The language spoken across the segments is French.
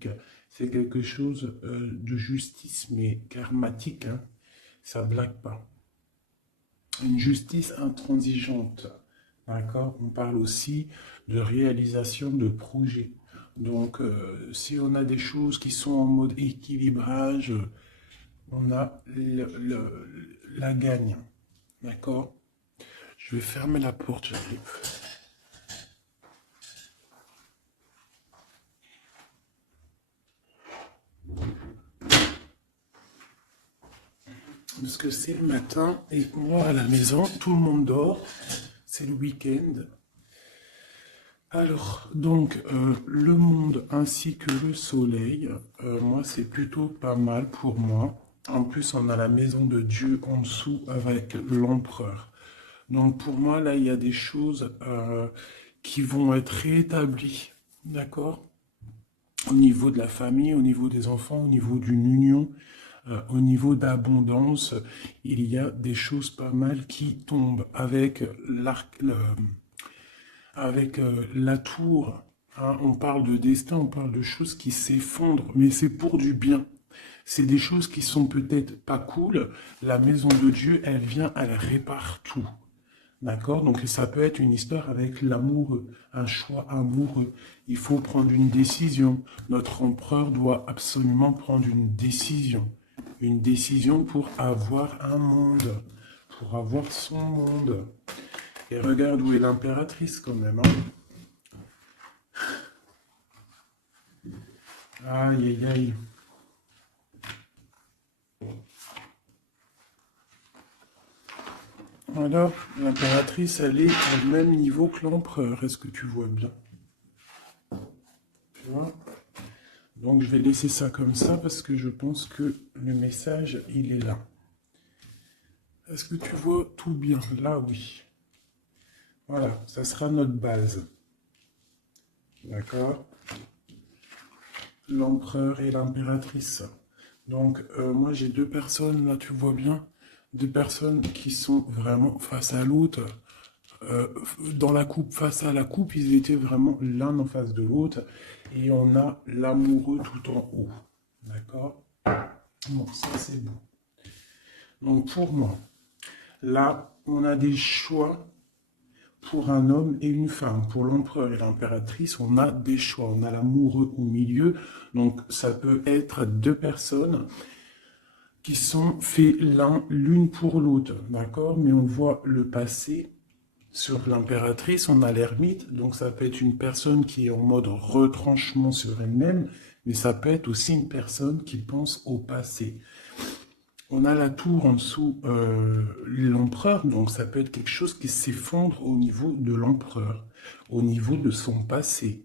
karmique. C'est quelque chose de justice, mais karmatique, hein. Ça blague pas. Une justice intransigeante. D'accord? On parle aussi de réalisation de projets. Donc, si on a des choses qui sont en mode équilibrage, on a la gagne. D'accord? Je vais fermer la porte, j'arrive. Parce que c'est le matin et moi à la maison, tout le monde dort. C'est le week-end. Alors, donc, le monde ainsi que le soleil, moi, c'est plutôt pas mal pour moi. En plus, on a la maison de Dieu en dessous avec l'empereur. Donc, pour moi, là, il y a des choses qui vont être rétablies, d'accord? Au niveau de la famille, au niveau des enfants, au niveau d'une union, au niveau d'abondance, il y a des choses pas mal qui tombent avec la tour. Hein. On parle de destin, on parle de choses qui s'effondrent, mais c'est pour du bien. C'est des choses qui sont peut-être pas cool. La maison de Dieu, elle vient, elle répare tout. D'accord? Donc ça peut être une histoire avec l'amoureux, un choix amoureux. Il faut prendre une décision. Notre empereur doit absolument prendre une décision. Une décision pour avoir un monde, pour avoir son monde. Et regarde où est l'impératrice quand même. Hein. Aïe, aïe, aïe. Alors, l'impératrice, elle est au même niveau que l'empereur. Est-ce que tu vois bien? Tu vois? Donc, je vais laisser ça comme ça parce que je pense que le message, il est là. Est-ce que tu vois tout bien? Là, oui. Voilà, ça sera notre base. D'accord? L'empereur et l'impératrice. Donc, moi, j'ai deux personnes, là, tu vois bien, deux personnes qui sont vraiment face à l'autre. Dans la coupe, face à la coupe, ils étaient vraiment l'un en face de l'autre. Et on a l'amoureux tout en haut. D'accord? Bon, ça, c'est bon. Donc, pour moi, là, on a des choix pour un homme et une femme. Pour l'empereur et l'impératrice, on a des choix. On a l'amoureux au milieu. Donc, ça peut être deux personnes qui sont faits l'une pour l'autre. D'accord? Mais on voit le passé. Sur l'impératrice, on a l'ermite. Donc, ça peut être une personne qui est en mode retranchement sur elle-même. Mais ça peut être aussi une personne qui pense au passé. On a la tour en dessous, l'empereur, donc ça peut être quelque chose qui s'effondre au niveau de l'empereur, au niveau de son passé,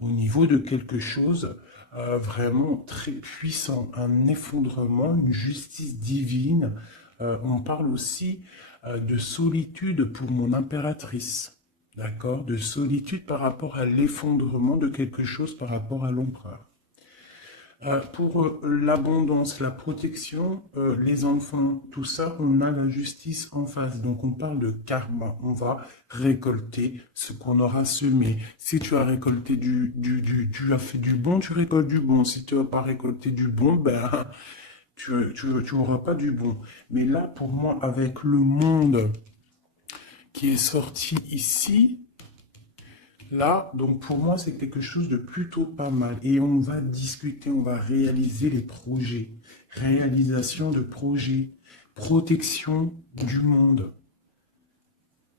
au niveau de quelque chose vraiment très puissant, un effondrement, une justice divine. On parle aussi de solitude pour mon impératrice, d'accord? De solitude par rapport à l'effondrement de quelque chose par rapport à l'empereur. Pour l'abondance, la protection, les enfants, tout ça, on a la justice en face. Donc on parle de karma. On va récolter ce qu'on aura semé. Si tu as récolté tu as fait du bon, tu récoltes du bon. Si tu n'as pas récolté du bon, ben tu auras pas du bon. Mais là, pour moi, avec le monde qui est sorti ici, là, donc pour moi, c'est quelque chose de plutôt pas mal. Et on va discuter, on va réaliser les projets. Réalisation de projets. Protection du monde.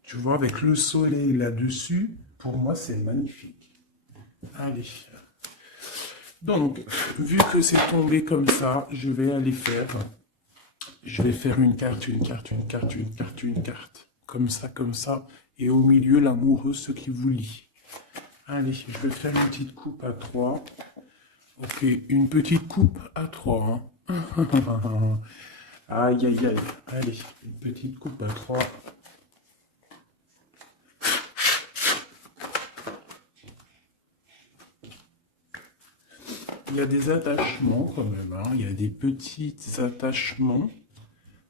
Tu vois, avec le soleil là-dessus, pour moi, c'est magnifique. Allez. Donc, vu que c'est tombé comme ça, je vais aller faire. Je vais faire une carte, une carte, une carte, une carte, une carte. Comme ça, comme ça. Et au milieu, l'amoureux, ce qui vous lie. Allez, je vais faire une petite coupe à 3. Ok, une petite coupe à 3. Hein. Aïe, aïe, aïe. Allez, une petite coupe à 3. Il y a des attachements quand même. Hein. Il y a des petits attachements,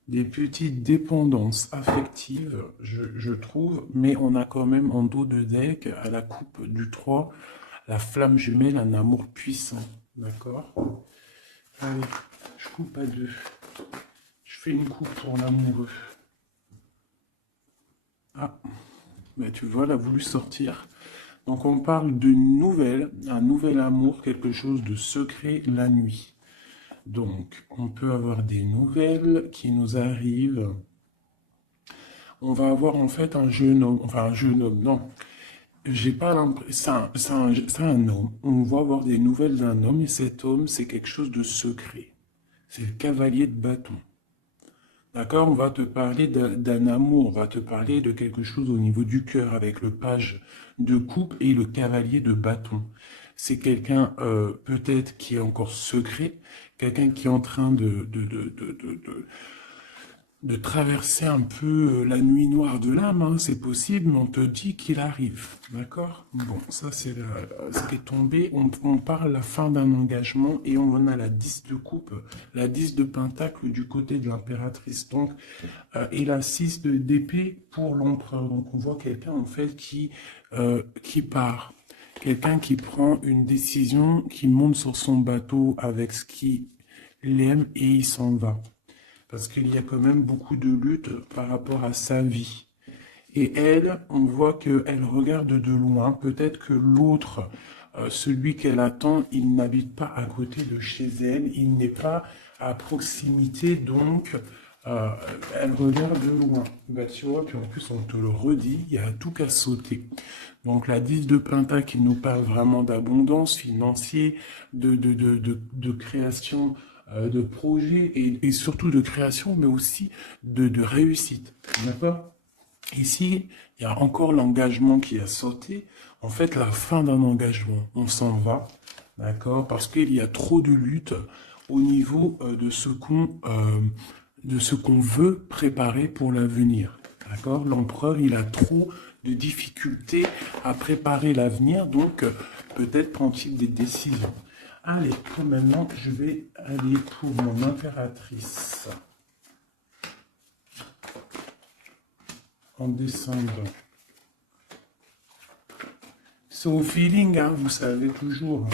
des petites dépendances affectives, je trouve. Mais on a quand même en dos de deck, à la coupe du 3, la flamme jumelle, un amour puissant. D'accord? Allez, je coupe à deux. Je fais une coupe pour l'amoureux. Ah, ben tu vois, elle a voulu sortir. Donc on parle d'une nouvelle, un nouvel amour, quelque chose de secret la nuit. Donc on peut avoir des nouvelles qui nous arrivent. On va avoir en fait un jeune homme, enfin un jeune homme, non. J'ai pas l'impression, c'est un homme. On va avoir des nouvelles d'un homme et cet homme, c'est quelque chose de secret. C'est le cavalier de bâton. D'accord? On va te parler d'un amour, on va te parler de quelque chose au niveau du cœur avec le page de coupe et le cavalier de bâton. C'est quelqu'un peut-être qui est encore secret, quelqu'un qui est en train de traverser un peu la nuit noire de l'âme, hein, c'est possible, mais on te dit qu'il arrive, d'accord? Bon, ça c'est ce qui est tombé, on parle la fin d'un engagement et on a la 10 de coupe, la 10 de pentacle du côté de l'impératrice, donc, et la 6 d'épée pour l'empereur, donc on voit quelqu'un en fait qui part, quelqu'un qui prend une décision, qui monte sur son bateau avec ce qu'il aime et il s'en va. Parce qu'il y a quand même beaucoup de lutte par rapport à sa vie. Et elle, on voit qu'elle regarde de loin. Peut-être que l'autre, celui qu'elle attend, il n'habite pas à côté de chez elle. Il n'est pas à proximité, donc elle regarde de loin. Bah, tu vois, puis en plus on te le redit, il y a tout qu'à sauter. Donc la 10 de Pentacle qui nous parle vraiment d'abondance financière, de création de projets et surtout de création, mais aussi de réussite. D'accord? Ici, il y a encore l'engagement qui a sauté. En fait, la fin d'un engagement, on s'en va. D'accord? Parce qu'il y a trop de lutte au niveau de ce qu'on veut préparer pour l'avenir. D'accord? L'empereur, il a trop de difficultés à préparer l'avenir, donc peut-être prend-il des décisions. Allez, maintenant, je vais aller pour mon impératrice. En descendant. C'est au feeling, hein, vous savez toujours.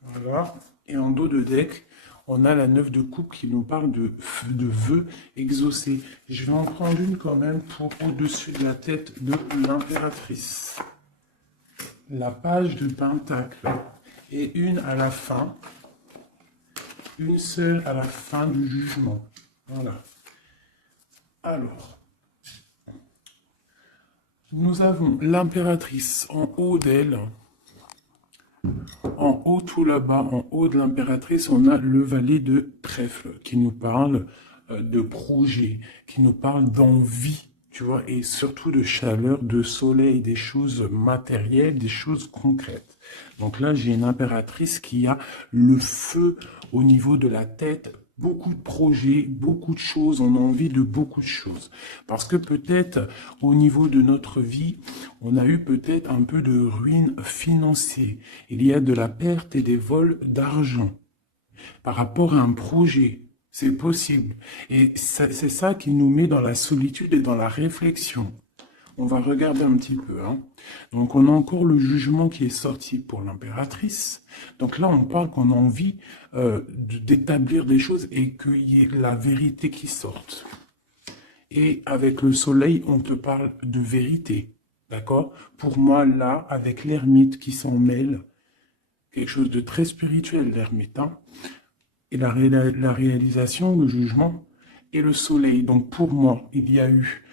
Voilà. Et en dos de deck, on a la 9 de coupe qui nous parle de vœux exaucés. Je vais en prendre une quand même pour au-dessus de la tête de l'impératrice. La page de pentacle. Et une à la fin. Une seule à la fin du jugement. Voilà. Alors, nous avons l'impératrice en haut d'elle. En haut, tout là-bas, en haut de l'impératrice, on a le valet de trèfle qui nous parle de projet, qui nous parle d'envie, tu vois, et surtout de chaleur, de soleil, des choses matérielles, des choses concrètes. Donc là, j'ai une impératrice qui a le feu au niveau de la tête, beaucoup de projets, beaucoup de choses, on a envie de beaucoup de choses. Parce que peut-être au niveau de notre vie, on a eu peut-être un peu de ruine financière. Il y a de la perte et des vols d'argent par rapport à un projet. C'est possible. Et c'est ça qui nous met dans la solitude et dans la réflexion. On va regarder un petit peu. Hein. Donc, on a encore le jugement qui est sorti pour l'impératrice. Donc là, on parle qu'on a envie d'établir des choses et qu'il y ait la vérité qui sorte. Et avec le soleil, on te parle de vérité. D'accord? Pour moi, là, avec l'ermite qui s'en mêle, quelque chose de très spirituel, l'ermite, hein, et la réalisation, le jugement et le soleil. Donc, pour moi, il y a eu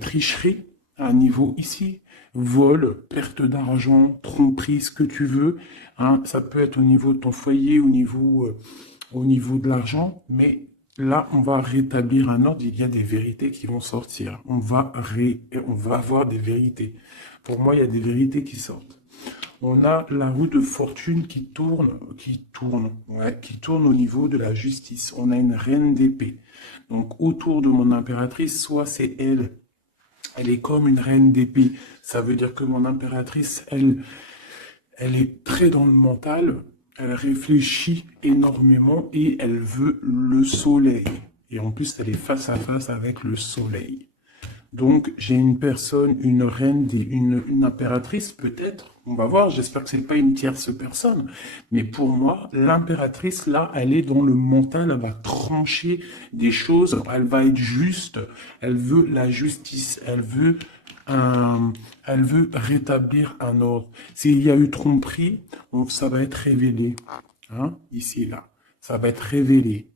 tricherie, à un niveau ici, vol, perte d'argent, tromperie, ce que tu veux. Hein, ça peut être au niveau de ton foyer, au niveau de l'argent, mais là, on va rétablir un ordre. Il y a des vérités qui vont sortir. On va avoir des vérités. Pour moi, il y a des vérités qui sortent. On a la roue de fortune qui tourne au niveau de la justice. On a une reine d'épée. Donc, autour de mon impératrice, soit c'est elle. Elle est comme une reine d'épée. Ça veut dire que mon impératrice, elle est très dans le mental. Elle réfléchit énormément et elle veut le soleil. Et en plus, elle est face à face avec le soleil. Donc, j'ai une personne, une reine, une impératrice peut-être. On va voir, j'espère que c'est pas une tierce personne. Mais pour moi, l'impératrice, là, elle est dans le mental, elle va trancher des choses, elle va être juste, elle veut la justice, un, elle veut rétablir un ordre. S'il y a eu tromperie, ça va être révélé. Hein, ici, là. Ça va être révélé.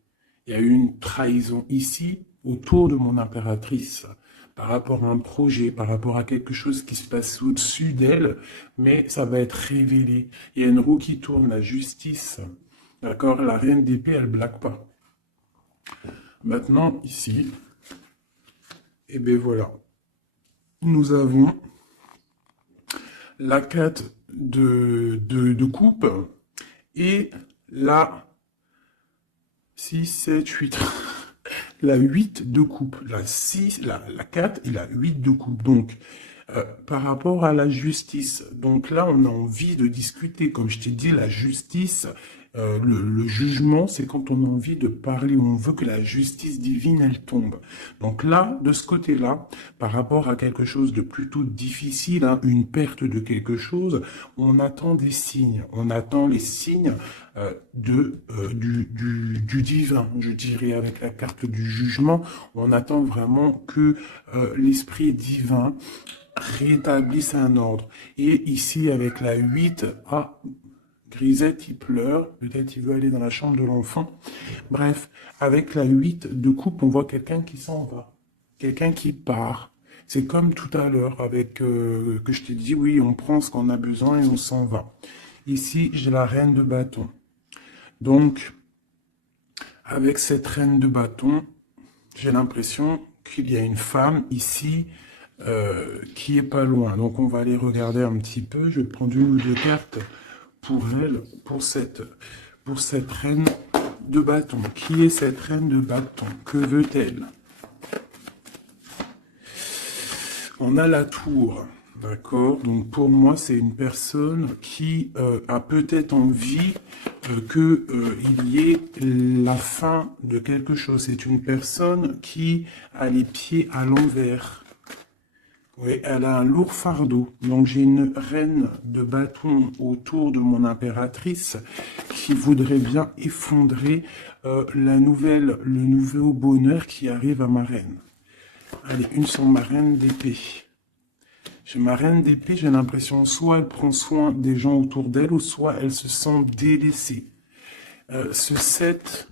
Il y a eu une trahison ici, autour de mon impératrice, par rapport à un projet, par rapport à quelque chose qui se passe au-dessus d'elle, mais ça va être révélé. Il y a une roue qui tourne, la justice. D'accord? La reine d'épée, elle blague pas. Maintenant, ici, et bien voilà. Nous avons la 4 de coupe et la 6, 7, 8. La 8 de coupe, la 6, la 4 et la 8 de coupe. Donc, par rapport à la justice, donc là, on a envie de discuter. Comme je t'ai dit, la justice, le jugement, c'est quand on a envie de parler, on veut que la justice divine, elle tombe. Donc là, de ce côté-là, par rapport à quelque chose de plutôt difficile, hein, une perte de quelque chose, on attend des signes. On attend les signes du divin, je dirais, avec la carte du jugement. On attend vraiment que l'esprit divin rétablisse un ordre. Et ici, avec la 8, ah, Grisette, il pleure, peut-être il veut aller dans la chambre de l'enfant. Bref, avec la 8 de coupe, on voit quelqu'un qui s'en va, quelqu'un qui part. C'est comme tout à l'heure avec que je t'ai dit, oui, on prend ce qu'on a besoin et on s'en va. Ici, j'ai la reine de bâton. Donc, avec cette reine de bâton, j'ai l'impression qu'il y a une femme ici qui est pas loin. Donc, on va aller regarder un petit peu. Je vais prendre une ou deux cartes pour elle, pour cette reine de bâton. Qui est cette reine de bâton? Que veut-elle? On a la tour. D'accord, donc pour moi c'est une personne qui a peut-être envie qu'il y ait la fin de quelque chose. C'est une personne qui a les pieds à l'envers. Oui, elle a un lourd fardeau. Donc j'ai une reine de bâton autour de mon impératrice qui voudrait bien effondrer le nouveau bonheur qui arrive à ma reine. Allez, une sur ma reine d'épée. Chez ma reine d'épée, j'ai l'impression soit elle prend soin des gens autour d'elle, ou soit elle se sent délaissée. Ce 7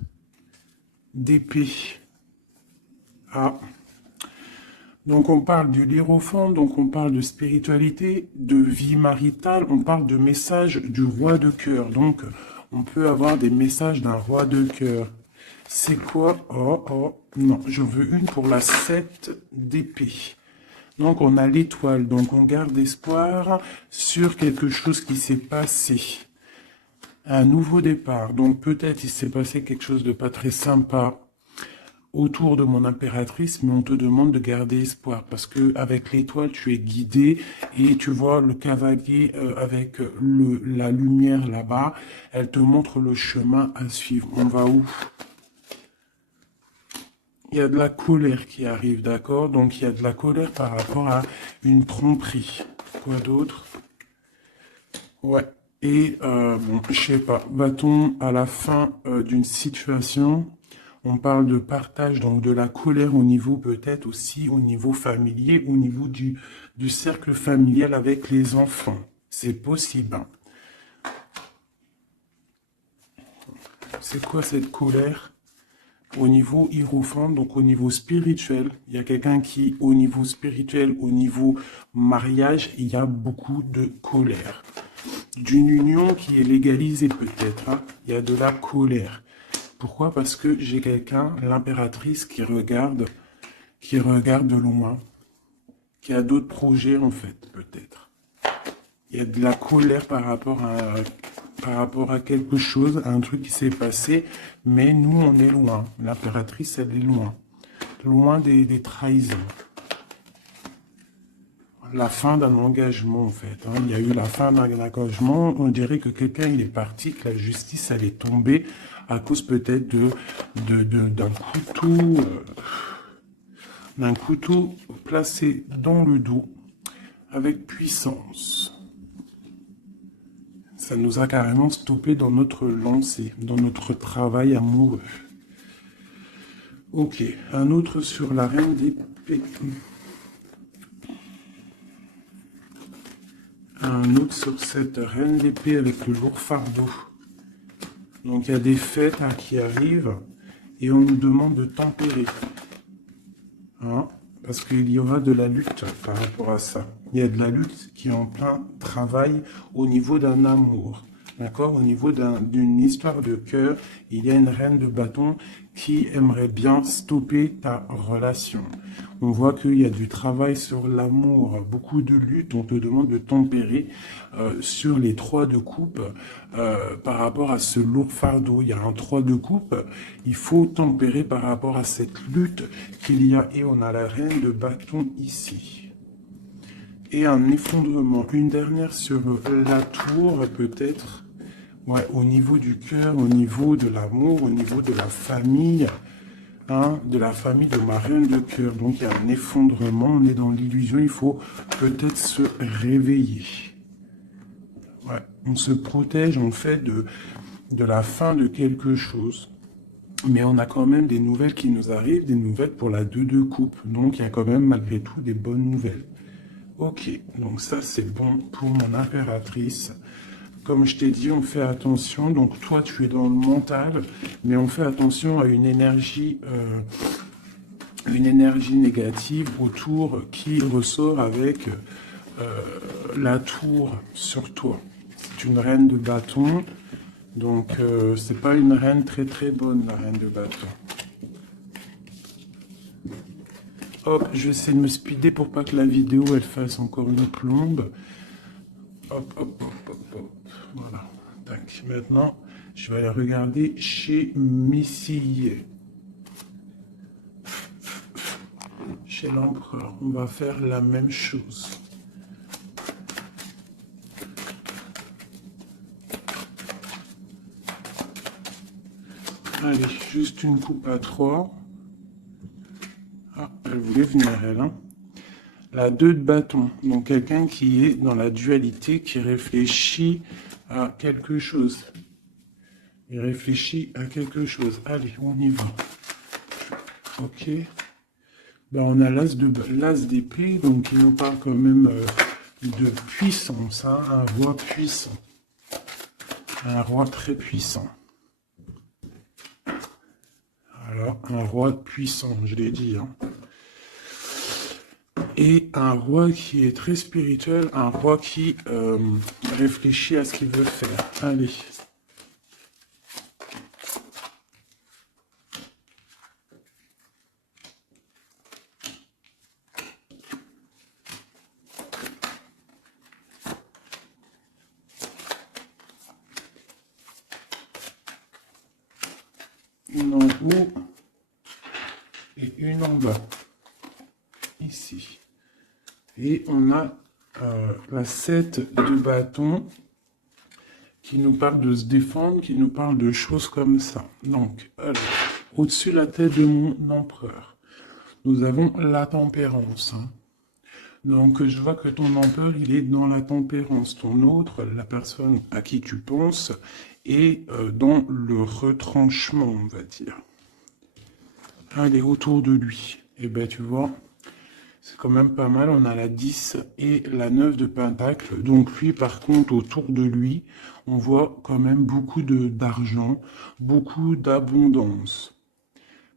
d'épée. Ah. Donc on parle du hiérophant, donc on parle de spiritualité, de vie maritale, on parle de message du roi de cœur. Donc on peut avoir des messages d'un roi de cœur. C'est quoi? Oh, non, je veux une pour la 7 d'épée. Donc, on a l'étoile. Donc, on garde espoir sur quelque chose qui s'est passé. Un nouveau départ. Donc, peut-être il s'est passé quelque chose de pas très sympa autour de mon impératrice, mais on te demande de garder espoir parce que avec l'étoile, tu es guidé et tu vois le cavalier avec la lumière là-bas. Elle te montre le chemin à suivre. On va où? Il y a de la colère qui arrive, d'accord? Donc, il y a de la colère par rapport à une tromperie. Quoi d'autre? Ouais. Et, bon, je sais pas, va-t-on à la fin d'une situation? On parle de partage, donc de la colère au niveau peut-être aussi au niveau familier, au niveau du cercle familial avec les enfants. C'est possible. Hein. C'est quoi cette colère? Au niveau hiérophant, donc au niveau spirituel, il y a quelqu'un qui, au niveau spirituel, au niveau mariage, il y a beaucoup de colère. D'une union qui est légalisée peut-être, hein, il y a de la colère. Pourquoi? Parce que j'ai quelqu'un, l'impératrice, qui regarde de loin, qui a d'autres projets en fait, peut-être. Il y a de la colère par rapport à quelque chose, à un truc qui s'est passé, mais nous, on est loin. L'impératrice, elle est loin. Loin des trahisons. La fin d'un engagement, en fait. Hein. Il y a eu la fin d'un engagement. On dirait que quelqu'un, il est parti, que la justice, elle est tombée à cause peut-être d'un couteau. d'un couteau placé dans le dos avec puissance. Ça nous a carrément stoppé dans notre lancée, dans notre travail amoureux. Ok, un autre sur la reine d'épée. Un autre sur cette reine d'épée avec le lourd fardeau. Donc il y a des fêtes qui arrivent et on nous demande de tempérer. Hein, parce qu'il y aura de la lutte par rapport à ça. Il y a de la lutte qui est en plein travail au niveau d'un amour. D'accord? Au niveau d'une histoire de cœur, il y a une reine de bâton qui aimerait bien stopper ta relation. On voit qu'il y a du travail sur l'amour, beaucoup de lutte. On te demande de tempérer sur les 3 de coupe par rapport à ce lourd fardeau. Il y a un 3 de coupe. Il faut tempérer par rapport à cette lutte qu'il y a. Et on a la reine de bâton ici. Et un effondrement. Une dernière sur la tour, peut-être. Ouais, au niveau du cœur, au niveau de l'amour, au niveau de la famille, hein, de la famille de ma reine de cœur. Donc il y a un effondrement, on est dans l'illusion, il faut peut-être se réveiller. Ouais, on se protège en fait de la fin de quelque chose. Mais on a quand même des nouvelles qui nous arrivent, des nouvelles pour la 2 de coupe. Donc il y a quand même malgré tout des bonnes nouvelles. Ok, donc ça c'est bon pour mon impératrice. Comme je t'ai dit, on fait attention. Donc toi, tu es dans le mental, mais on fait attention à une énergie négative autour qui ressort avec la tour sur toi. C'est une reine de bâton, donc c'est pas une reine très très bonne, la reine de bâton. Hop, je vais essayer de me speeder pour pas que la vidéo elle fasse encore une plombe. Hop, hop, hop, hop, hop. Voilà. Tac. Maintenant, je vais aller regarder chez Missy. Chez l'empereur, on va faire la même chose. Allez, juste une coupe à 3. Ah, elle voulait venir, elle, hein. La 2 de bâton, donc quelqu'un qui est dans la dualité, qui réfléchit à quelque chose. Il réfléchit à quelque chose. Allez, on y va. Ok. Ben, on a l'as d'épée, donc il nous parle quand même de puissance, hein, un roi puissant. Un roi très puissant. Alors, un roi puissant, je l'ai dit, hein. Et un roi qui est très spirituel, un roi qui réfléchit à ce qu'il veut faire. Allez. Une en haut et une en bas. Ici. Et on a la 7 de bâton qui nous parle de se défendre, qui nous parle de choses comme ça. Donc, au-dessus de la tête de mon empereur, nous avons la tempérance. Hein. Donc, je vois que ton empereur, il est dans la tempérance. Ton autre, la personne à qui tu penses, est dans le retranchement, on va dire. Allez, autour de lui. Et ben, tu vois... C'est quand même pas mal, on a la 10 et la 9 de pentacle. Donc lui, par contre, autour de lui, on voit quand même beaucoup d'argent, beaucoup d'abondance.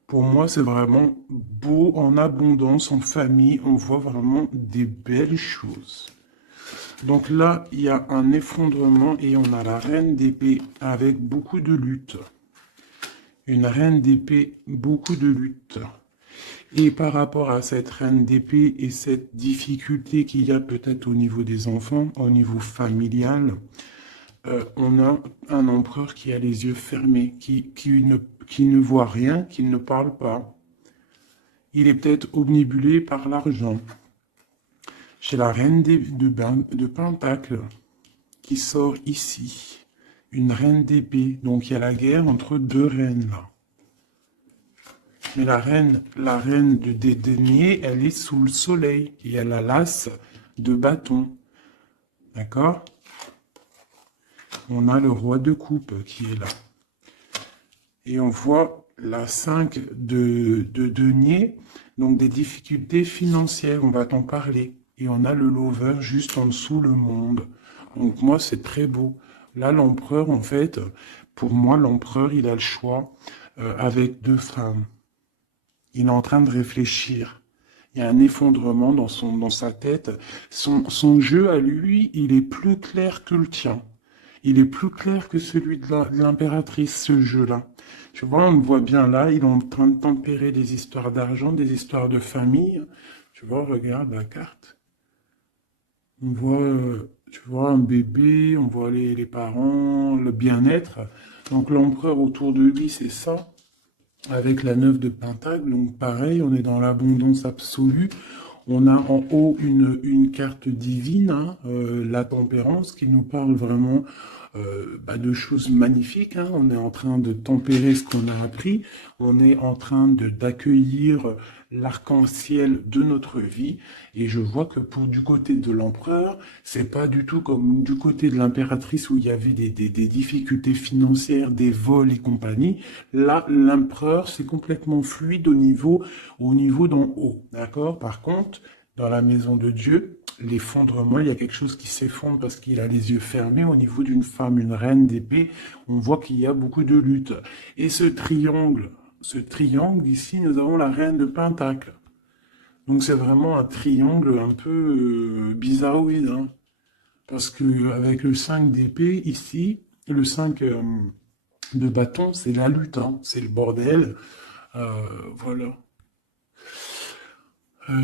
Pour moi, c'est vraiment beau, en abondance, en famille, on voit vraiment des belles choses. Donc là, il y a un effondrement et on a la reine d'épée avec beaucoup de lutte. Une reine d'épée, beaucoup de lutte. Et par rapport à cette reine d'épée et cette difficulté qu'il y a peut-être au niveau des enfants, au niveau familial, on a un empereur qui a les yeux fermés, qui ne voit rien, qui ne parle pas. Il est peut-être omnibulé par l'argent. Chez la reine de pentacle, qui sort ici, une reine d'épée. Donc il y a la guerre entre 2 reines là. Mais la reine des deniers, elle est sous le soleil. Et elle a l'as de bâton. D'accord? On a le roi de coupe qui est là. Et on voit la 5 de denier, donc des difficultés financières, on va t'en parler. Et on a le lover juste en dessous, le monde. Donc moi, c'est très beau. Là, l'empereur, en fait, pour moi, l'empereur, il a le choix avec deux femmes. Il est en train de réfléchir. Il y a un effondrement dans sa tête. Son jeu à lui, il est plus clair que le tien. Il est plus clair que celui de l'impératrice, ce jeu-là. Tu vois, on le voit bien là, il est en train de tempérer des histoires d'argent, des histoires de famille. Tu vois, regarde la carte. On voit, tu vois, un bébé, on voit les parents, le bien-être. Donc l'empereur autour de lui, c'est ça, avec la 9 de Pentacle. Donc pareil, on est dans l'abondance absolue. On a en haut une carte divine, hein, la tempérance, qui nous parle vraiment de choses magnifiques. Hein. On est en train de tempérer ce qu'on a appris. On est en train d'accueillir l'arc-en-ciel de notre vie. Et je vois que pour du côté de l'empereur, c'est pas du tout comme du côté de l'impératrice où il y avait des difficultés financières, des vols et compagnie. Là, l'empereur, c'est complètement fluide au niveau d'en haut. D'accord? Par contre, dans la maison de Dieu, l'effondrement, il y a quelque chose qui s'effondre parce qu'il a les yeux fermés au niveau d'une femme, une reine d'épée. On voit qu'il y a beaucoup de lutte. Et ce triangle ici, nous avons la reine de Pentacle. Donc c'est vraiment un triangle un peu bizarroïde, hein. Parce que avec le 5 d'épée ici, et le 5 de bâton, c'est la lutte, hein. C'est le bordel. Voilà.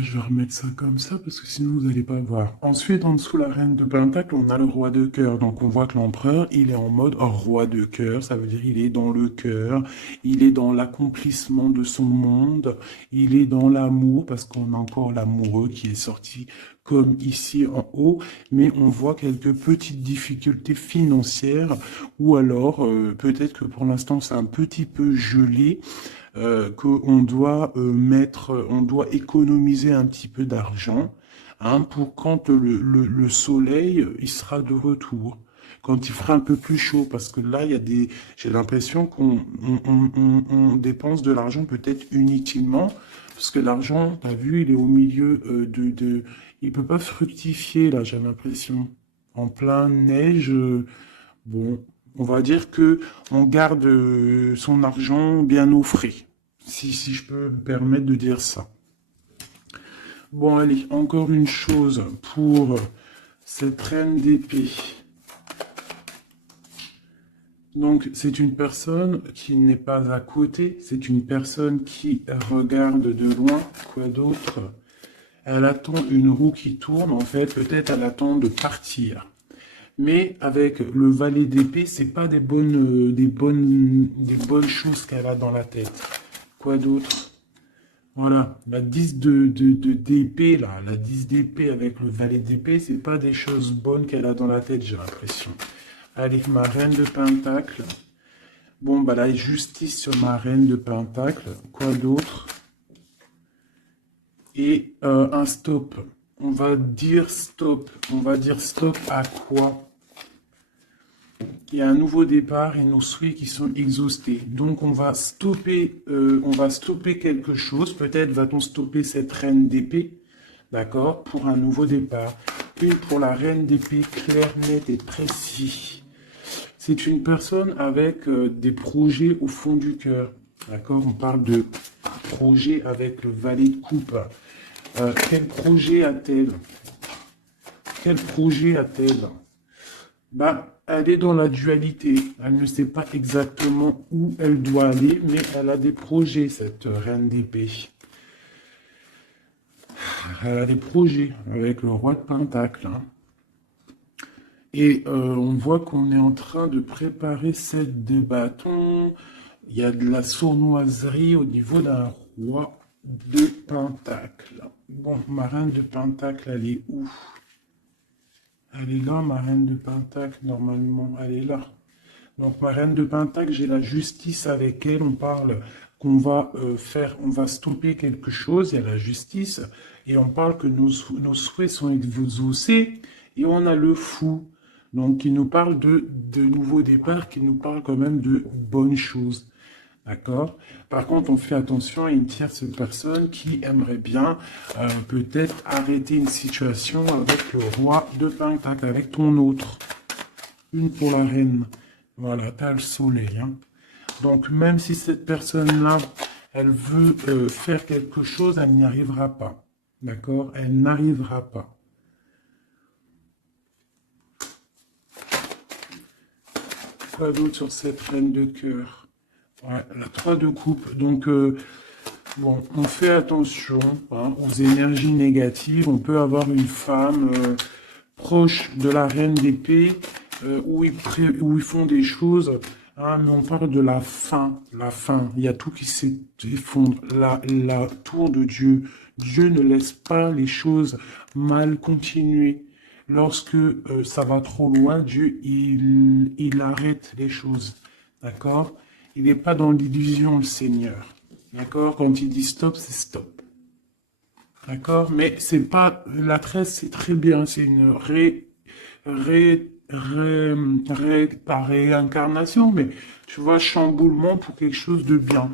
Je vais remettre ça comme ça parce que sinon vous n'allez pas voir. Ensuite, en dessous la reine de Pentacle, on a le roi de cœur. Donc on voit que l'empereur, il est en mode roi de cœur. Ça veut dire il est dans le cœur, il est dans l'accomplissement de son monde, il est dans l'amour parce qu'on a encore l'amoureux qui est sorti comme ici en haut. Mais on voit quelques petites difficultés financières ou alors peut-être que pour l'instant c'est un petit peu gelé. Qu'on doit on doit économiser un petit peu d'argent, hein, pour quand le soleil il sera de retour, quand il fera un peu plus chaud, parce que là il y a j'ai l'impression qu'on dépense de l'argent peut-être inutilement, parce que l'argent, t'as vu, il est au milieu il peut pas fructifier là, j'ai l'impression, en plein neige. Bon, on va dire que on garde son argent bien au frais, si je peux me permettre de dire ça. Bon, allez, encore une chose pour cette reine d'épée. Donc, c'est une personne qui n'est pas à côté, c'est une personne qui regarde de loin. Quoi d'autre? Elle attend une roue qui tourne, en fait, peut-être elle attend de partir. Mais avec le valet d'épée, c'est pas des bonnes choses qu'elle a dans la tête. Quoi d'autre? Voilà, la 10 d'épée, là, la 10 d'épée avec le valet d'épée, c'est pas des choses bonnes qu'elle a dans la tête, j'ai l'impression. Allez, ma reine de pentacle. Bon, bah la justice sur ma reine de pentacle. Quoi d'autre? Et un stop. On va dire stop. On va dire stop à quoi? Il y a un nouveau départ et nos souhaits qui sont exhaustés. Donc on va stopper quelque chose. Peut-être va-t-on stopper cette reine d'épée, d'accord, pour un nouveau départ. Une pour la reine d'épée, clair, net et précis. C'est une personne avec des projets au fond du cœur, d'accord. On parle de projet avec le valet de coupe. Quel projet a-t-elle? Quel projet a-t-elle? Bah, elle est dans la dualité. Elle ne sait pas exactement où elle doit aller, mais elle a des projets, cette reine d'épée. Elle a des projets avec le roi de Pentacle, hein. Et on voit qu'on est en train de préparer cette de bâton. Il y a de la sournoiserie au niveau d'un roi de Pentacle. Bon, ma reine de Pentacle, elle est où? Elle est là, ma reine de Pentacle, normalement, elle est là. Donc, ma reine de Pentacle, j'ai la justice avec elle. On parle qu'on va faire, on va stopper quelque chose, il y a la justice, et on parle que nos souhaits sont exaucés, et on a le fou, donc qui nous parle de nouveaux départs, qui nous parle quand même de bonnes choses. D'accord? Par contre, on fait attention à une tierce personne qui aimerait bien peut-être arrêter une situation avec le roi de Pentacle, avec ton autre. Une pour la reine. Voilà, t'as le soleil. Hein. Donc, même si cette personne-là, elle veut faire quelque chose, elle n'y arrivera pas. D'accord? Elle n'arrivera pas. Quoi d'autre sur cette reine de cœur? Ouais, la 3 de coupe. Donc, bon, on fait attention aux énergies négatives. On peut avoir une femme proche de la reine d'épée où ils font des choses. Hein, mais on parle de la fin. La fin. Il y a tout qui s'effondre. La tour de Dieu. Dieu ne laisse pas les choses mal continuer. Lorsque ça va trop loin, Dieu, il arrête les choses. D'accord? Il n'est pas dans l'illusion, le Seigneur. D'accord? Quand il dit stop, c'est stop. D'accord? Mais c'est pas, la 13, c'est très bien. C'est une pas réincarnation, mais tu vois, chamboulement pour quelque chose de bien.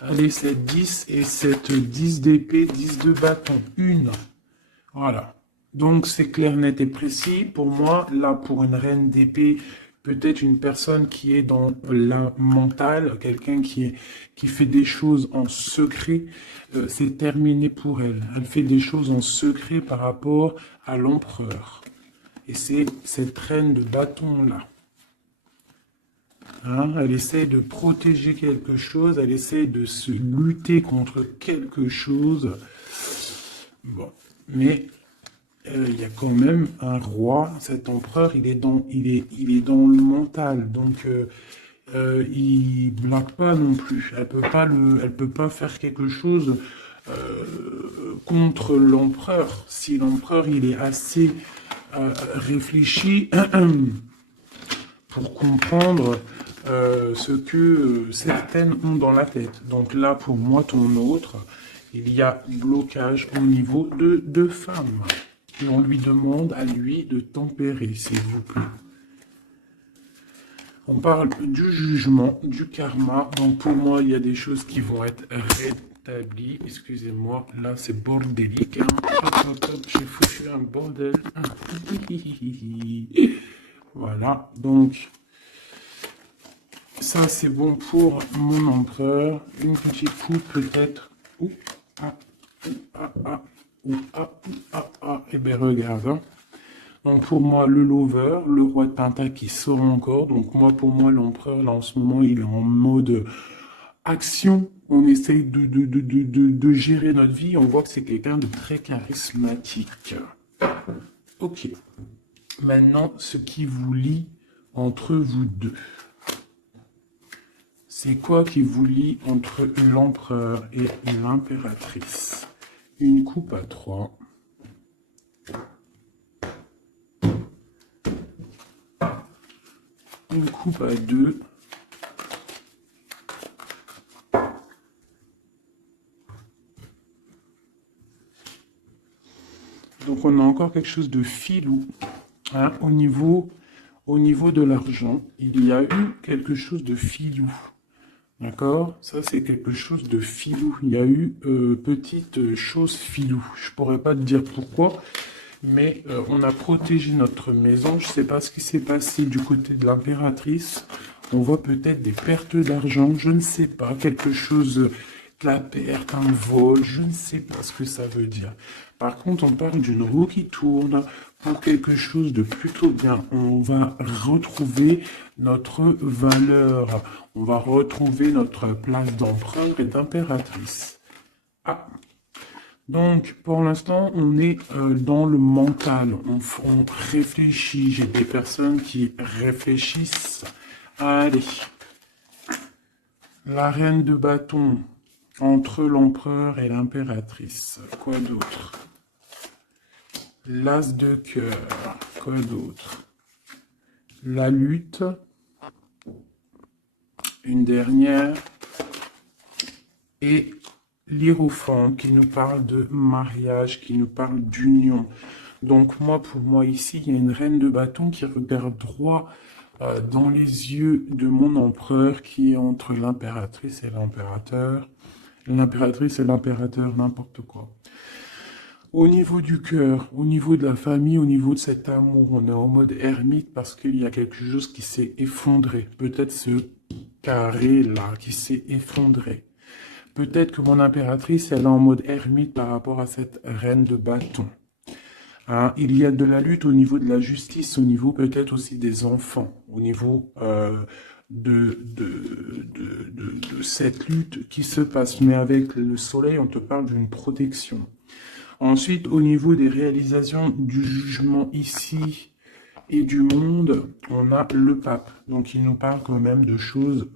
Allez, cette 10 et cette 10 d'épée, 10 de bâton. Une. Voilà. Donc, c'est clair, net et précis. Pour moi, là, pour une reine d'épée, peut-être une personne qui est dans la mentale, quelqu'un qui fait des choses en secret, c'est terminé pour elle. Elle fait des choses en secret par rapport à l'empereur. Et c'est cette reine de bâton-là. Hein, elle essaie de protéger quelque chose, elle essaie de se lutter contre quelque chose. Bon, mais il y a quand même un roi, cet empereur, il est dans le mental, donc il blague pas non plus. Elle peut pas faire quelque chose contre l'empereur. Si l'empereur il est assez réfléchi pour comprendre ce que certaines ont dans la tête. Donc là, pour moi, ton autre, il y a blocage au niveau de deux femmes. Et on lui demande à lui de tempérer, s'il vous plaît. On parle du jugement, du karma. Donc pour moi, il y a des choses qui vont être rétablies. Excusez-moi, là c'est bordélique. Hein. Hop, j'ai foutu un bordel. Voilà, donc ça c'est bon pour mon empereur. Une petite coupe peut-être. Eh bien regarde. Hein. Donc pour moi, le lover, le roi de Pentacle qui sort encore. Donc moi, pour moi, l'empereur, là en ce moment, il est en mode action. On essaye de gérer notre vie. On voit que c'est quelqu'un de très charismatique. Ok. Maintenant, ce qui vous lie entre vous deux. C'est quoi qui vous lie entre l'empereur et l'impératrice? Une coupe à 3. Une coupe à 2. Donc on a encore quelque chose de filou. Hein, au niveau de l'argent, il y a eu quelque chose de filou. D'accord? Ça, c'est quelque chose de filou. Il y a eu petite chose filou. Je pourrais pas te dire pourquoi, mais on a protégé notre maison. Je sais pas ce qui s'est passé du côté de l'impératrice. On voit peut-être des pertes d'argent. Je ne sais pas. Quelque chose, de la perte, un vol. Je ne sais pas ce que ça veut dire. Par contre, on parle d'une roue qui tourne pour quelque chose de plutôt bien. On va retrouver notre valeur. On va retrouver notre place d'empereur et d'impératrice. Ah. Donc, pour l'instant, on est dans le mental. On réfléchit. J'ai des personnes qui réfléchissent. Allez. La reine de bâton entre l'empereur et l'impératrice. Quoi d'autre? L'as de cœur. Quoi d'autre? La lutte. Une dernière. et l'Hiérophante qui nous parle de mariage, qui nous parle d'union. Donc moi, pour moi ici, il y a une reine de bâton qui regarde droit dans les yeux de mon empereur qui est entre l'impératrice et l'impérateur. L'impératrice et l'impérateur, n'importe quoi. Au niveau du cœur, au niveau de la famille, au niveau de cet amour, on est en mode ermite parce qu'il y a quelque chose qui s'est effondré. Peut-être ce carré-là qui s'est effondré. Peut-être que mon impératrice, elle est en mode ermite par rapport à cette reine de bâton. Hein, il y a de la lutte au niveau de la justice, au niveau peut-être aussi des enfants, au niveau de cette lutte qui se passe. Mais avec le soleil, on te parle d'une protection. Ensuite, au niveau des réalisations du jugement ici et du monde, on a le pape. Donc, il nous parle quand même de choses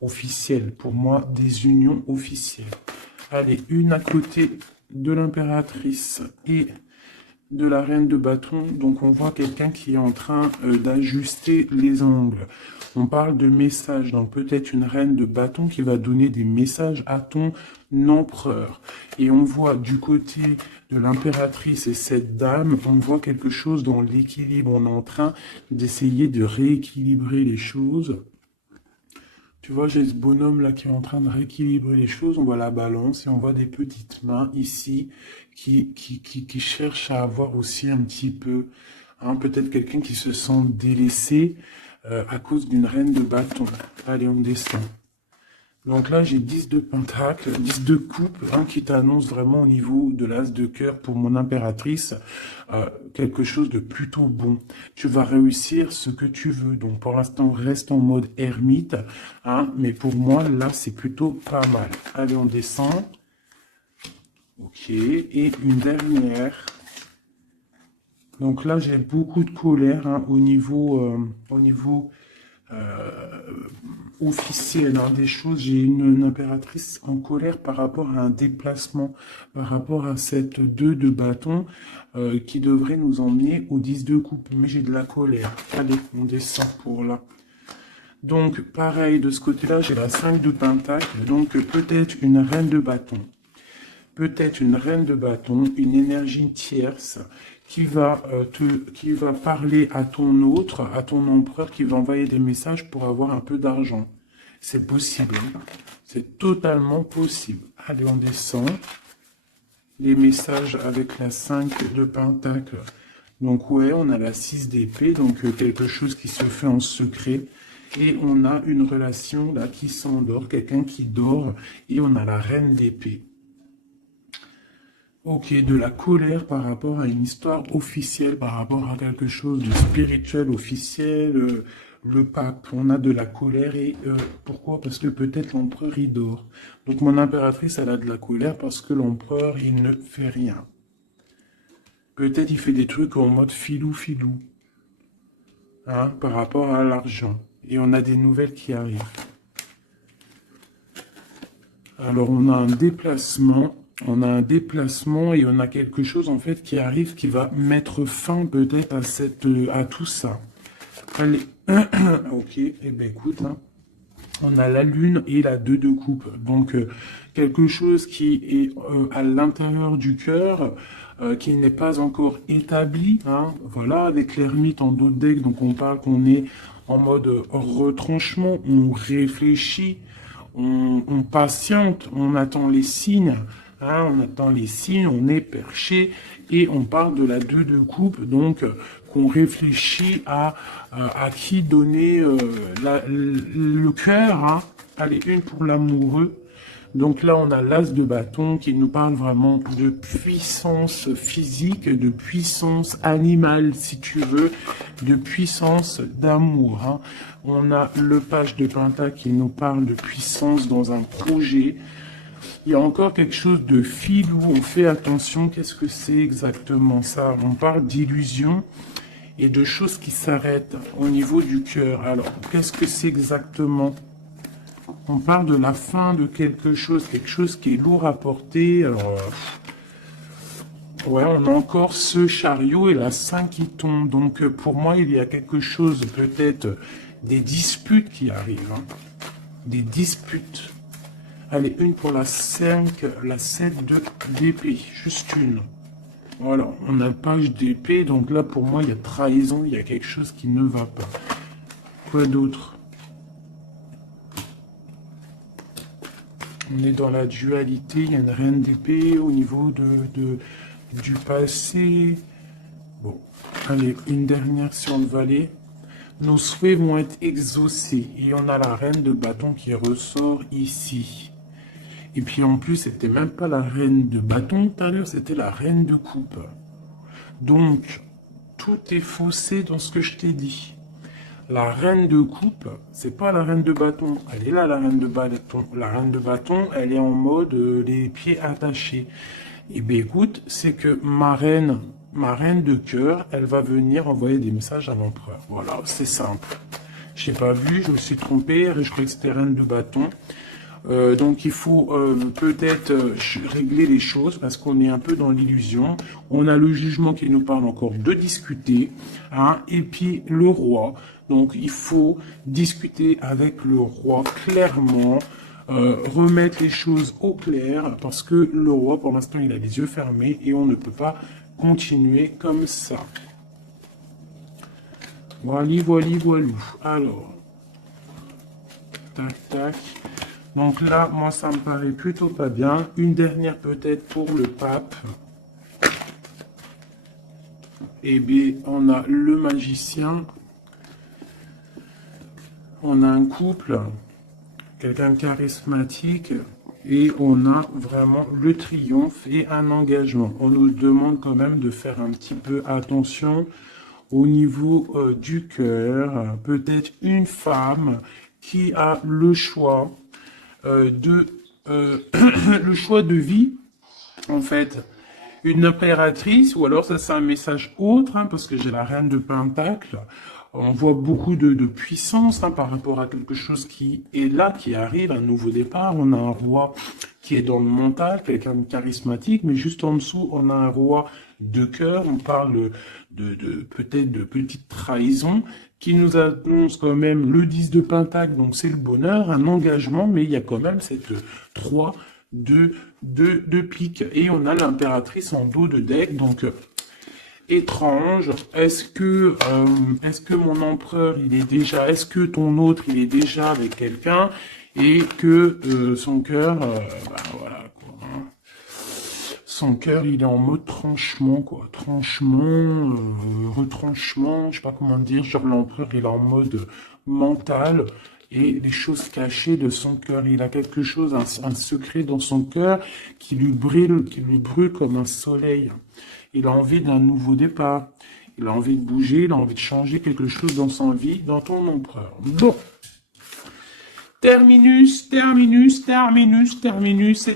officielles. Pour moi, des unions officielles. Allez, une à côté de l'impératrice et de la reine de bâton. Donc, on voit quelqu'un qui est en train d'ajuster les ongles. On parle de messages, donc peut-être une reine de bâton qui va donner des messages à ton empereur. Et on voit du côté de l'impératrice et cette dame, on voit quelque chose dans l'équilibre. On est en train d'essayer de rééquilibrer les choses. Tu vois, j'ai ce bonhomme là qui est en train de rééquilibrer les choses. On voit la balance et on voit des petites mains ici qui cherchent à avoir aussi un petit peu, hein, peut-être quelqu'un qui se sent délaissé à cause d'une reine de bâton. Allez, on descend. Donc là, j'ai 10 de pentacle, 10 de coupe, hein, qui t'annonce vraiment au niveau de l'as de cœur pour mon impératrice, quelque chose de plutôt bon. Tu vas réussir ce que tu veux. Donc pour l'instant, reste en mode ermite, hein, mais pour moi, là, c'est plutôt pas mal. Allez, on descend. Ok, et une dernière. Donc là, j'ai beaucoup de colère, hein, au niveau officiel, hein, des choses. J'ai une impératrice en colère par rapport à un déplacement, par rapport à cette 2 de bâton qui devrait nous emmener au 10 de coupe. Mais j'ai de la colère. Allez, on descend pour là. Donc, pareil, de ce côté-là, j'ai la 5 de pentacle. Donc, peut-être une reine de bâton. Peut-être une reine de bâton, une énergie tierce qui va parler à ton autre, à ton empereur, qui va envoyer des messages pour avoir un peu d'argent. C'est possible. Hein. C'est totalement possible. Allez, on descend. Les messages avec la 5 de pentacle. Donc, ouais, on a la 6 d'épée, donc quelque chose qui se fait en secret. Et on a une relation là qui s'endort, quelqu'un qui dort, et on a la reine d'épée. Ok, de la colère par rapport à une histoire officielle, par rapport à quelque chose de spirituel officiel, le pape, on a de la colère et pourquoi? Parce que peut-être l'empereur il dort. Donc mon impératrice elle a de la colère parce que l'empereur il ne fait rien. Peut-être il fait des trucs en mode filou, hein, par rapport à l'argent. Et on a des nouvelles qui arrivent. Alors on a un déplacement. On a un déplacement et on a quelque chose en fait qui arrive qui va mettre fin peut-être à tout ça. Allez, ok, et eh ben écoute, hein, on a la lune et la 2 de coupe. Donc quelque chose qui est à l'intérieur du cœur, qui n'est pas encore établi. Hein, voilà, avec l'ermite en dos de deck, donc on parle qu'on est en mode retranchement, on réfléchit, on patiente, on attend les signes. Hein, on attend les signes, on est perché et on parle de la 2 de coupe, donc qu'on réfléchit à qui donner le cœur. Hein. Allez, une pour l'amoureux. Donc là, on a l'as de bâton qui nous parle vraiment de puissance physique, de puissance animale, si tu veux, de puissance d'amour. Hein. On a le page de pentacle qui nous parle de puissance dans un projet. Il y a encore quelque chose de filou, on fait attention, qu'est-ce que c'est exactement ça? On parle d'illusion et de choses qui s'arrêtent au niveau du cœur. Alors, qu'est-ce que c'est exactement? On parle de la fin de quelque chose qui est lourd à porter. Alors, ouais, on a encore ce chariot et la 5 qui tombe. Donc, pour moi, il y a quelque chose, peut-être, des disputes qui arrivent. Hein. Des disputes. Allez, une pour la 5, la 7 de d'épée, juste une. Voilà, on a page d'épée, donc là pour moi il y a trahison, il y a quelque chose qui ne va pas. Quoi d'autre? On est dans la dualité, il y a une reine d'épée au niveau du passé. Bon, allez, une dernière sur le valet. Nos souhaits vont être exaucés. Et on a la reine de bâton qui ressort ici. Et puis en plus, c'était même pas la reine de bâton tout à l'heure, c'était la reine de coupe. Donc, tout est faussé dans ce que je t'ai dit. La reine de coupe, c'est pas la reine de bâton. Elle est là, la reine de bâton. La reine de bâton, elle est en mode les pieds attachés. Et bien écoute, c'est que ma reine de cœur, elle va venir envoyer des messages à l'empereur. Voilà, c'est simple. J'ai pas vu, je me suis trompé, je croyais que c'était reine de bâton. Donc il faut peut-être régler les choses parce qu'on est un peu dans l'illusion. On a le jugement qui nous parle encore de discuter, hein, et puis le roi. Donc il faut discuter avec le roi clairement, remettre les choses au clair parce que le roi pour l'instant il a les yeux fermés et on ne peut pas continuer comme ça. Voilà, voilà, voilà. Alors, tac, tac. Donc là, moi, ça me paraît plutôt pas bien. Une dernière peut-être pour le pape. Eh bien, on a le magicien. On a un couple, quelqu'un de charismatique. Et on a vraiment le triomphe et un engagement. On nous demande quand même de faire un petit peu attention au niveau du cœur. Peut-être une femme qui a le choix le choix de vie, en fait, une impératrice, ou alors ça c'est un message autre, hein, parce que j'ai la reine de Pentacle, on voit beaucoup de puissance hein, par rapport à quelque chose qui est là, qui arrive, un nouveau départ, on a un roi qui est dans le mental, quelqu'un de charismatique, mais juste en dessous, on a un roi de cœur, on parle peut-être de petite trahison, qui nous annonce quand même le 10 de Pentacle, donc c'est le bonheur, un engagement, mais il y a quand même cette 3 de pique. Et on a l'impératrice en dos de deck, donc étrange. Est-ce que mon empereur, il est déjà, est-ce que ton autre, il est déjà avec quelqu'un et que son cœur, voilà. Son cœur, il est en mode tranchement, quoi. Tranchement, retranchement, je sais pas comment dire. Genre, l'empereur, il est en mode mental et les choses cachées de son cœur. Il a quelque chose, un secret dans son cœur qui lui brûle comme un soleil. Il a envie d'un nouveau départ. Il a envie de bouger, il a envie de changer quelque chose dans sa vie, dans ton empereur. Bon. Terminus, c'est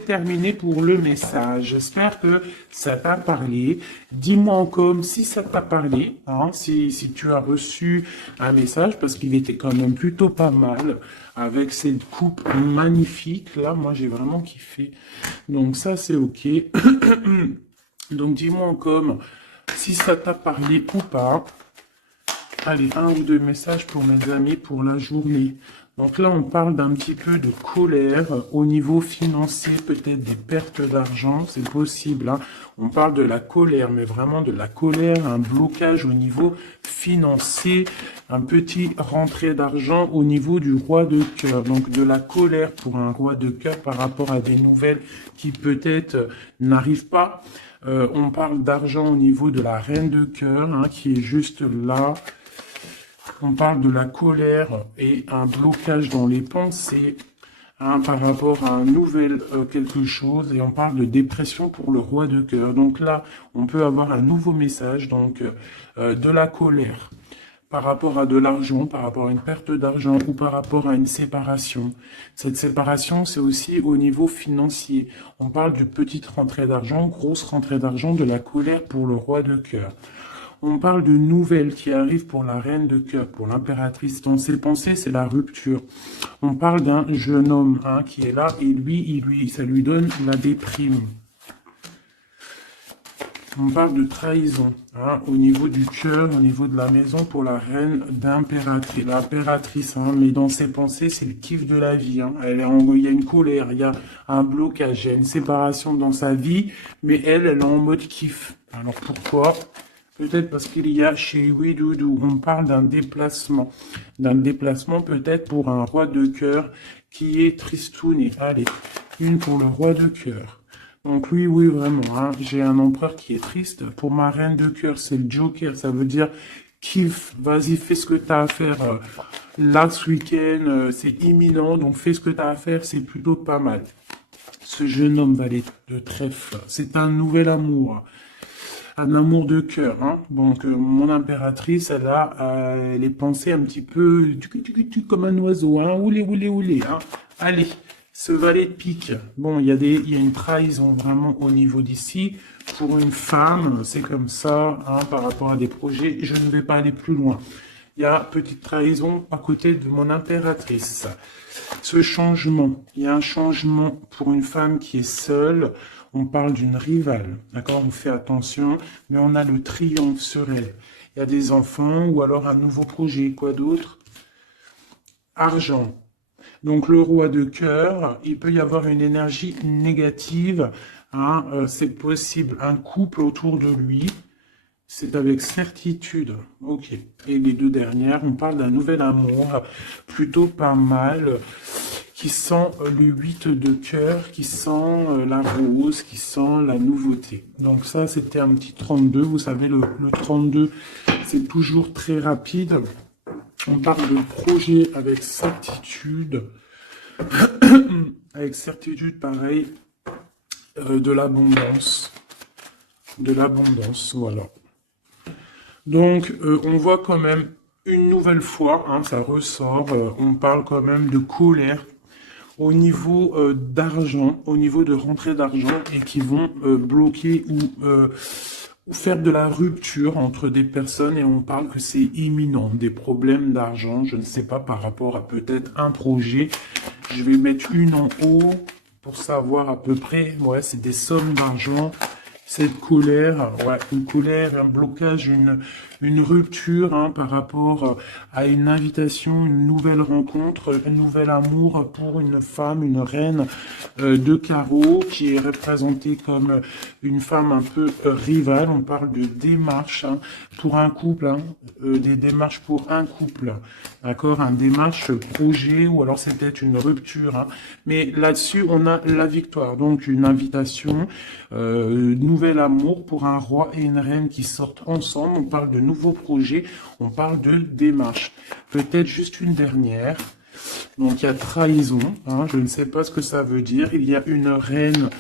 terminé pour le message. J'espère que ça t'a parlé. Dis-moi en com si ça t'a parlé, hein, si tu as reçu un message, parce qu'il était quand même plutôt pas mal, avec cette coupe magnifique. Là, moi, j'ai vraiment kiffé. Donc ça, c'est ok. Donc dis-moi en com si ça t'a parlé ou pas. Allez, un ou deux messages pour mes amis pour la journée. Donc là, on parle d'un petit peu de colère au niveau financier, peut-être des pertes d'argent, c'est possible. Hein. On parle de la colère, mais vraiment de la colère, un blocage au niveau financier, un petit rentrée d'argent au niveau du roi de cœur. Donc de la colère pour un roi de cœur par rapport à des nouvelles qui peut-être n'arrivent pas. On parle d'argent au niveau de la reine de cœur, hein, qui est juste là. On parle de la colère et un blocage dans les pensées hein, par rapport à un nouvel quelque chose. Et on parle de dépression pour le roi de cœur. Donc là, on peut avoir un nouveau message, donc de la colère par rapport à de l'argent, par rapport à une perte d'argent ou par rapport à une séparation. Cette séparation, c'est aussi au niveau financier. On parle de petite rentrée d'argent, grosse rentrée d'argent, de la colère pour le roi de cœur. On parle de nouvelles qui arrivent pour la reine de cœur, pour l'impératrice. Dans ses pensées, c'est la rupture. On parle d'un jeune homme hein, qui est là et lui, ça lui donne la déprime. On parle de trahison, hein, au niveau du cœur, au niveau de la maison pour la reine d'impératrice. L'impératrice, hein, mais dans ses pensées, c'est le kiff de la vie. Hein. Il y a une colère, il y a un blocage, il y a une séparation dans sa vie, mais elle est en mode kiff. Alors pourquoi? Peut-être parce qu'il y a chez Widoudou, on parle d'un déplacement. D'un déplacement peut-être pour un roi de cœur qui est tristouné. Allez, une pour le roi de cœur. Donc oui, oui, vraiment, hein, j'ai un empereur qui est triste. Pour ma reine de cœur, c'est le Joker, ça veut dire kiff, vas-y, fais ce que tu as à faire là ce week-end, c'est imminent, donc fais ce que tu as à faire, c'est plutôt pas mal. Ce jeune homme valet de trèfle, c'est un nouvel amour. Un amour de cœur, hein. Donc, mon impératrice, elle a les pensées un petit peu comme un oiseau, hein. Oulé, oulé, oulé, hein. Allez, ce valet de pique. Bon, il y a une trahison vraiment au niveau d'ici. Pour une femme, c'est comme ça, hein, par rapport à des projets. Je ne vais pas aller plus loin. Il y a petite trahison à côté de mon impératrice. Ce changement, il y a un changement pour une femme qui est seule. On parle d'une rivale, d'accord? On fait attention, mais on a le triomphe sur elle. Il y a des enfants ou alors un nouveau projet. Quoi d'autre? Argent. Donc le roi de cœur, il peut y avoir une énergie négative. Hein, c'est possible un couple autour de lui. C'est avec certitude. Ok. Et les deux dernières, on parle d'un nouvel amour, plutôt pas mal, qui sent le 8 de cœur, qui sent la rose, qui sent la nouveauté. Donc ça, c'était un petit 32. Vous savez, le 32, c'est toujours très rapide. On parle de projet avec certitude. Avec certitude, pareil, de l'abondance. De l'abondance, voilà. Donc, on voit quand même une nouvelle fois, hein, ça ressort, on parle quand même de colère au niveau d'argent, au niveau de rentrée d'argent et qui vont bloquer ou faire de la rupture entre des personnes et on parle que c'est imminent, des problèmes d'argent, je ne sais pas, par rapport à peut-être un projet. Je vais mettre une en haut pour savoir à peu près, ouais, c'est des sommes d'argent. Cette colère, ouais, une colère, un blocage, une rupture hein, par rapport à une invitation, une nouvelle rencontre, un nouvel amour pour une femme, une reine de carreau qui est représentée comme une femme un peu rivale. On parle de démarche hein, pour un couple, hein, des démarches pour un couple, d'accord, un démarche projet ou alors c'est peut-être une rupture. Hein, mais là-dessus, on a la victoire, donc une invitation, nouvel amour pour un roi et une reine qui sortent ensemble. On parle de nouveaux projets, on parle de démarche. Peut-être juste une dernière. Donc il y a trahison, hein, je ne sais pas ce que ça veut dire. Il y a une reine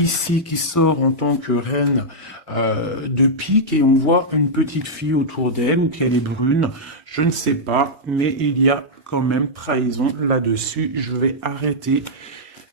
ici qui sort en tant que reine de pique et on voit une petite fille autour d'elle ou qu'elle est brune. Je ne sais pas, mais il y a quand même trahison là-dessus. Je vais arrêter